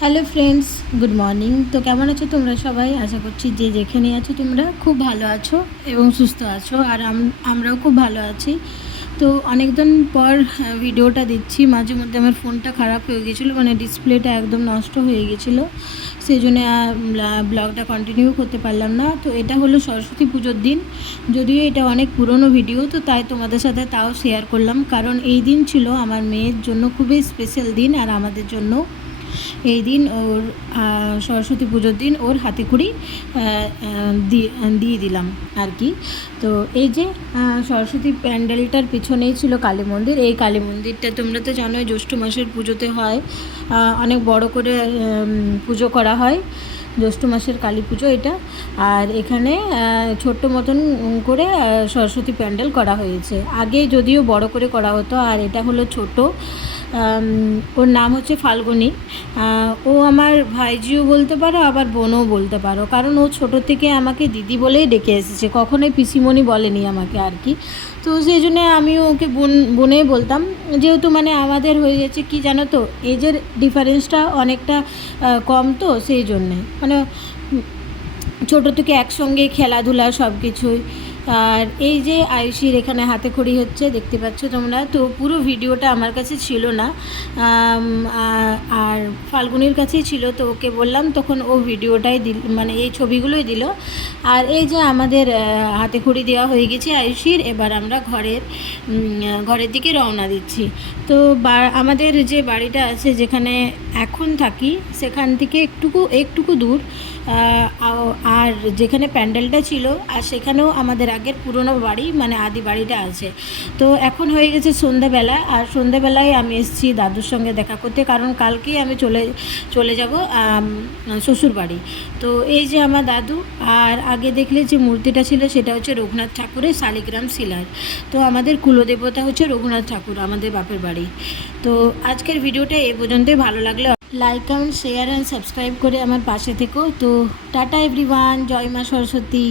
Hello friends good morning তো কেমন আছো তোমরা সবাই? আশা করছি যে যেখানে আছো তোমরা খুব ভালো আছো এবং সুস্থ আছো, আর আম- আমরাও খুব ভালো আছি। তো অনেকদিন পর ভিডিওটা দিচ্ছি। মাঝে মধ্যে আমার ফোনটা খারাপ হয়ে গেছিল মানে ডিসপ্লেটা একদম নষ্ট হয়ে গেছিল সেই জন্য ব্লগটা কন্টিনিউ করতে পারলাম না। তো এটা হলো সরস্বতী পুজোর দিন। যদিও এটা অনেক পুরনো ভিডিও, তো তাই তোমাদের সাথে তাও শেয়ার করলাম। কারণ এই দিন ছিল আমার মেয়ের জন্য খুবই স্পেশাল দিন, আর আমাদের জন্য এই দিন ওর সরস্বতী পুজোর দিন ওর হাতে খড়ি দিয়ে দিলাম আর কি। তো এই যে সরস্বতী প্যান্ডেলটার পিছনেই ছিল কালী মন্দির, এই কালী মন্দিরটা তোমরা তো জানোই জ্যৈষ্ঠ মাসের পুজোতে হয়। অনেক বড় করে পুজো করা হয়, জ্যৈষ্ঠ মাসের কালী পুজো এটা। আর এখানে ছোট্ট মতন করে সরস্বতী প্যান্ডেল করা হয়েছে। আগে যদিও বড় করে করা হতো, আর এটা হলো ছোট। ওর নাম হচ্ছে ফাল্গুনি। ও আমার ভাইজিও বলতে পারো, আবার বোনও বলতে পারো। কারণ ও ছোট থেকে আমাকে দিদি বলেই ডেকে এসেছে। কখনোই পিসিমণি বলেনি আমাকে আর কি। তো সেই জন্য আমিও ওকে বোন, বোনেই বলতাম। যেহেতু মানে আমাদের হয়ে গেছে কি জানো তো, এজের ডিফারেন্সটা অনেকটা কম তো সেই জন্যে। মানে ছোটো থেকে একসঙ্গে খেলাধুলা সব কিছুই আর এই যে আয়ুষির এখানে হাতে খড়ি হচ্ছে, দেখতে পাচ্ছ তোমরা। তো পুরো ভিডিওটা আমার কাছে ছিল না। আর ফাল্গুনির কাছেই ছিল, তো ওকে বললাম তখন ও ভিডিওটাই দিল মানে এই ছবিগুলোই দিল। আর এই যে আমাদের হাতে খড়ি দেওয়া হয়ে গেছে আয়ুষির, এবার আমরা ঘরের ঘরের দিকে রওনা দিচ্ছি। তো আমাদের যে বাড়িটা আছে যেখানে এখন থাকি, সেখান থেকে একটুকু একটুকু দূর আর যেখানে প্যান্ডেলটা ছিল, আর সেখানেও আমাদের আগের পুরনো বাড়ি মানে আদি বাড়িটা আছে। তো এখন হয়ে গেছে সন্ধ্যাবেলা আর সন্ধ্যাবেলায় আমি এসেছি দাদুর সঙ্গে দেখা করতে, কারণ কালকেই আমি চলে চলে যাব শ্বশুর বাড়ি। তো এই যে আমার দাদু, আর আগে দেখলে যে মূর্তিটা ছিল, সেটা হচ্ছে রঘুনাথ ঠাকুরের শালিগ্রাম শিলার। তো আমাদের কুলদেবতা হচ্ছে রঘুনাথ ঠাকুর, আমাদের বাপের বাড়ি। তো আজকের ভিডিওটা এ পর্যন্তই, ভালো লাগলে like, comment, share and subscribe করে আমার পাশে থেকো। তো টাটা এভরিওয়ান জয় মা সরস্বতী।